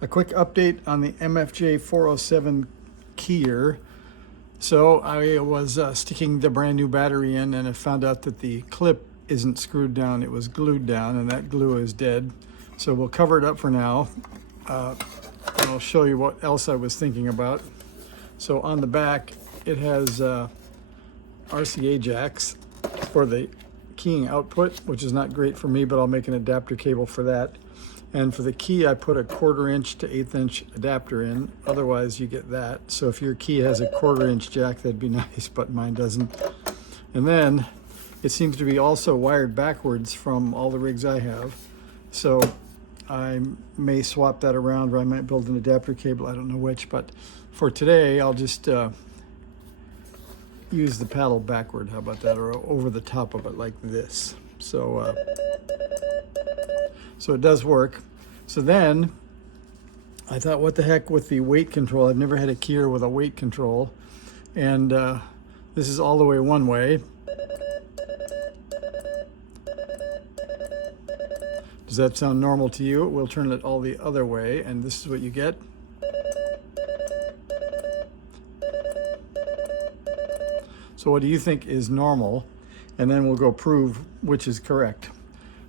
A quick update on the MFJ-407 keyer. So I was sticking the brand new battery in, and I found out that the clip isn't screwed down, it was glued down, and that glue is dead. So we'll cover it up for now, and I'll show you what else I was thinking about. So on the back it has RCA jacks for the keying output, which is not great for me, but I'll make an adapter cable for that. And for the key, I put a 1/4 inch to 1/8 inch adapter in. Otherwise, you get that. So if your key has a 1/4 inch jack, that'd be nice, but mine doesn't. And then it seems to be also wired backwards from all the rigs I have. So I may swap that around, or I might build an adapter cable. I don't know which, but for today, I'll just use the paddle backward. How about that? Or over the top of it like this. So it does work. So then I thought, what the heck with the weight control? I've never had a keyer with a weight control. And this is all the way one way. Does that sound normal to you? We'll turn it all the other way, and this is what you get. So what do you think is normal? And then we'll go prove which is correct.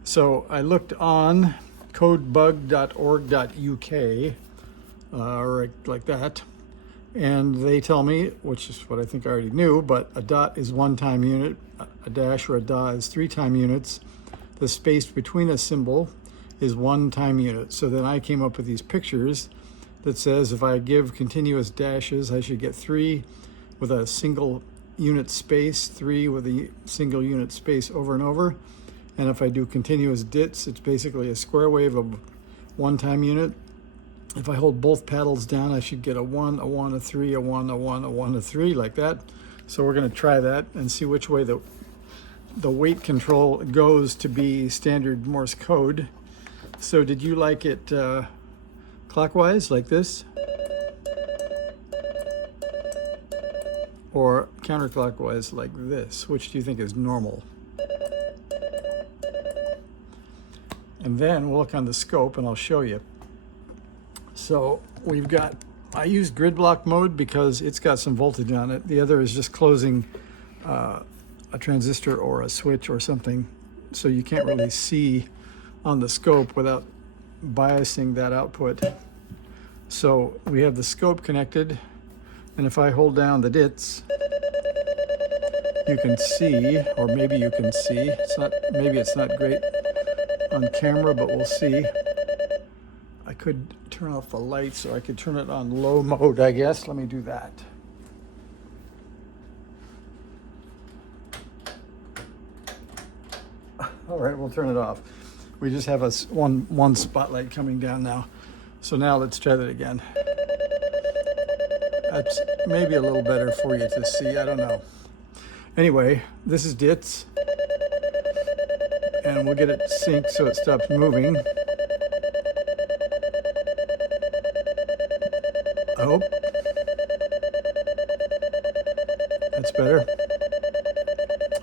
So I looked on codebug.org.uk, or like that, and they tell me, which is what I think I already knew, but a dot is 1-time unit, a dash or a da is 3-time units. The space between a symbol is 1-time unit. So then I came up with these pictures that says if I give continuous dashes, I should get 3 with a single unit space, 3 with a single unit space over and over. And if I do continuous dits, it's basically a square wave of 1-time unit. If I hold both paddles down, I should get a 1, a 1, a 3, a 1, a 1, a 1, a 3, like that. So we're going to try that and see which way the weight control goes to be standard Morse code. So did you like it clockwise, like this? Or counterclockwise, like this? Which do you think is normal? And then we'll look on the scope and I'll show you. So we've got, I used grid block mode because it's got some voltage on it. The other is just closing a transistor or a switch or something. So you can't really see on the scope without biasing that output. So we have the scope connected. And if I hold down the dits, you can see, or maybe you can see, maybe it's not great on camera, but we'll see. I could turn off the lights, or I could turn it on low mode, I guess. Let me do that. All right, we'll turn it off. We just have one spotlight coming down now. So now let's try that again. That's maybe a little better for you to see, I don't know. Anyway, this is dits. And we'll get it synced so it stops moving. I hope. That's better.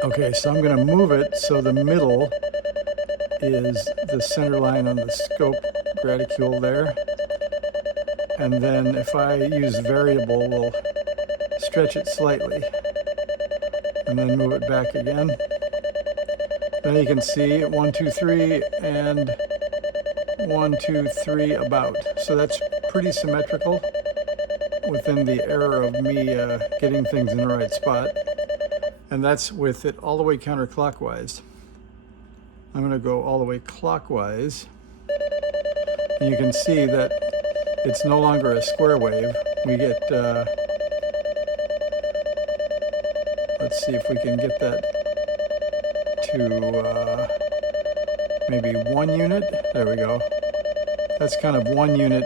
Okay, so I'm going to move it so the middle is the center line on the scope graticule there. And then if I use variable, we'll stretch it slightly and then move it back again. Now you can see 1, 2, 3, and 1, 2, 3 about. So that's pretty symmetrical within the error of me getting things in the right spot. And that's with it all the way counterclockwise. I'm going to go all the way clockwise. And you can see that it's no longer a square wave. We get, let's see if we can get that to maybe 1 unit. There we go. That's kind of 1 unit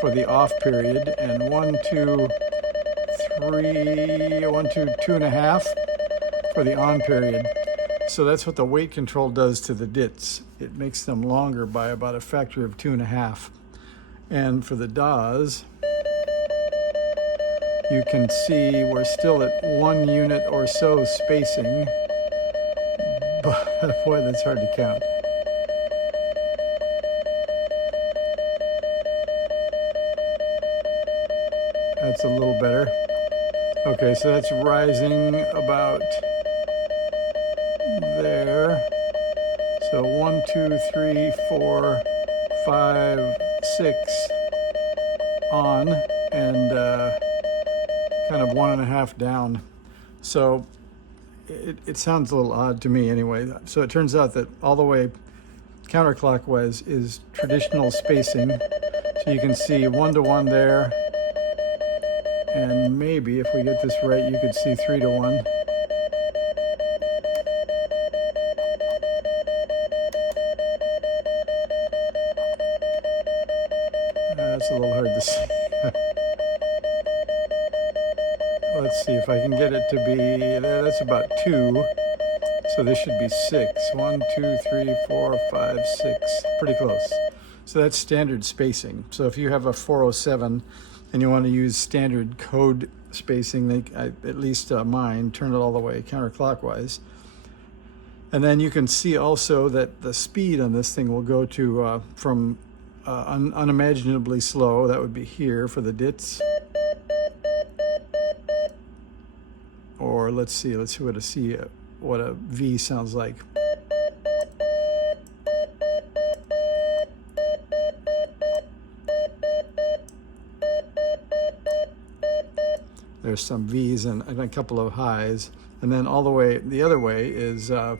for the off period, and 1, 2, 3, 1, 2, 2.5 for the on period. So that's what the weight control does to the dits. It makes them longer by about a factor of 2.5. And for the DAWs, you can see we're still at 1 unit or so spacing, but boy, that's hard to count. That's a little better. Okay, so that's rising about there. So 1, 2, 3, 4, 5, 6 on, and kind of 1.5 down. So it sounds a little odd to me anyway. So it turns out that all the way counterclockwise is traditional spacing. So you can see 1 to 1 there, and maybe if we get this right, you could see 3 to 1. That's a little hard to see. Let's see if I can get it to be there. That's about 2. So this should be 6. 1, 2, 3, 4, 5, 6. Pretty close. So that's standard spacing. So if you have a 407 and you want to use standard code spacing, at least mine, turn it all the way counterclockwise. And then you can see also that the speed on this thing will go to from unimaginably slow, that would be here for the dits. Or let's see what a V sounds like. There's some V's and a couple of highs, and then all the way the other way is a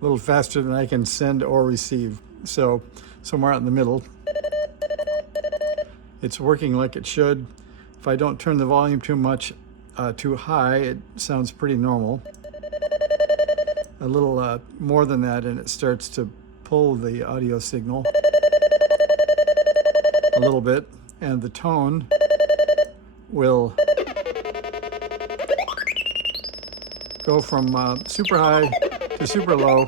little faster than I can send or receive. So somewhere out in the middle. It's working like it should. If I don't turn the volume too much too high, it sounds pretty normal. A little more than that, and it starts to pull the audio signal a little bit, and the tone will go from super high to super low.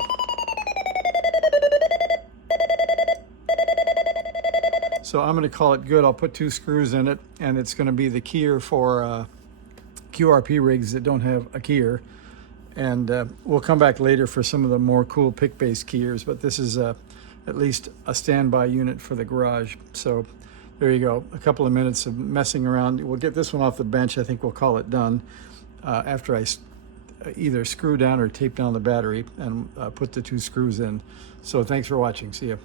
So I'm going to call it good. I'll put 2 screws in it, and it's going to be the keyer for QRP rigs that don't have a keyer. And we'll come back later for some of the more cool pick-based keyers, but this is at least a standby unit for the garage. So there you go, a couple of minutes of messing around. We'll get this one off the bench. I think we'll call it done after I either screw down or tape down the battery and put the 2 screws in. So thanks for watching. See ya.